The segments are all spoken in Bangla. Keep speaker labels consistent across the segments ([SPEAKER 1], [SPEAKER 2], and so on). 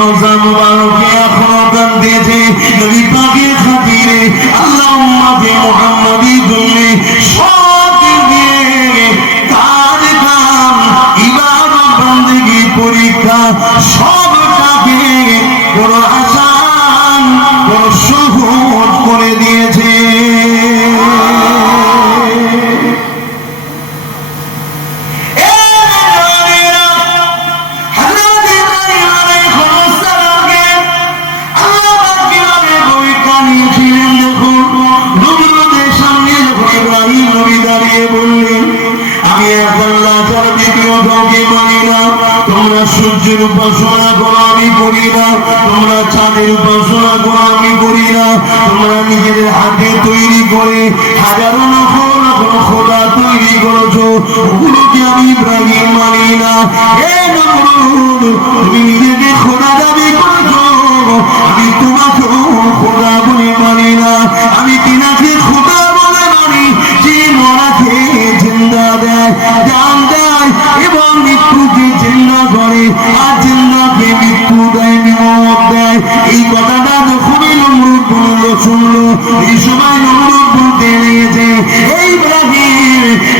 [SPEAKER 1] রোজা মুবারকে এখনও কান্দিয়েছে নবী পাকের খাতিরে আল্লাহ উম্মতে মুহাম্মাদি জন্য সূর্যের উপাসনা করো, আমি করি না। তোমরা চাঁদের উপাসনা করো, আমি করি না। তোমরা নিজেদের হাতে তৈরি করে হাজারো লক্ষ লক্ষ খোদা তৈরি করেছ। ওগুলোকে আমি ইব্রাহিম মানি না। হে তুমি নিজেকে খোদা দাবি করেছ। আমি তোমাকে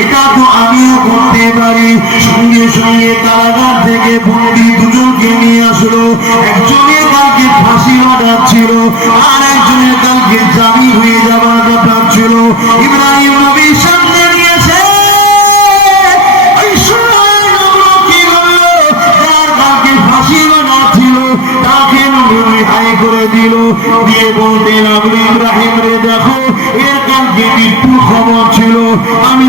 [SPEAKER 1] এটা তো আমিও করতে পারি। সঙ্গে সঙ্গে কারাগার থেকে বন্দি দুজনকে নিয়ে আসলো। একজনের কালকে ফাঁসি অর্ডার ছিল আর একজনের কালকে জামি হয়ে যাওয়ার ব্যাপার ছিল। ইব্রাহিম সামনে নিয়েছে। করে বলতে দেখো, এর কালকে মৃত্যুর খবর ছিল। আমি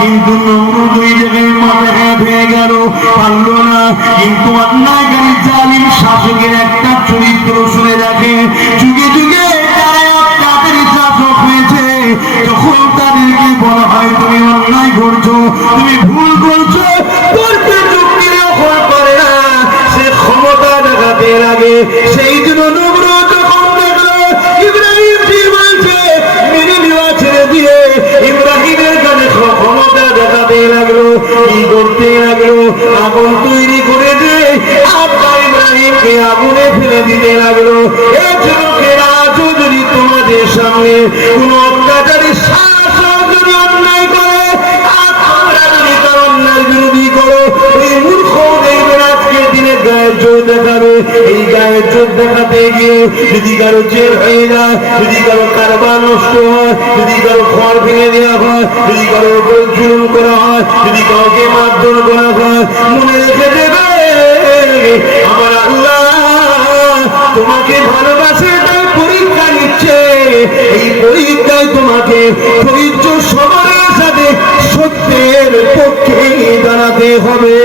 [SPEAKER 1] কিন্তু নমরুদ ওই জায়গায় মাথা হাত হয়ে গেল। পারল না। কিন্তু অন্যায়কারী জালিম শাসকের একটা চরিত্র শুনে রাখে যুগে যুগে হয়, তুমি অন্যায় করছ ভুল করে না। সে ক্ষমতা সেই জন্য করতে লাগল, আগুন তৈরি করে দে আব্বা ইব্রাহিমকে আগুনে ফেলে দিতে লাগল। এই যুবকেরা যদি তোমাদের সামনে কোন জোর দেখাবে, এই গায়ের জোর দেখাতে গিয়ে যদি কারও জেল হয়ে যায়, যদি কারও কারবার নষ্ট হয়, যদি কারও ঘর ভেঙে দেওয়া হয়, যদি কারও উপর জুলুম করা হয়, যদি কাউকে মারধর করা হয়, মনে রেখে দেবে, আমার আল্লাহ তোমাকে ভালোবাসে, তাই পরীক্ষা নিচ্ছে। এই পরীক্ষায় তোমাকে ধৈর্য সবরের সাথে সত্যের পক্ষে দাঁড়াতে হবে।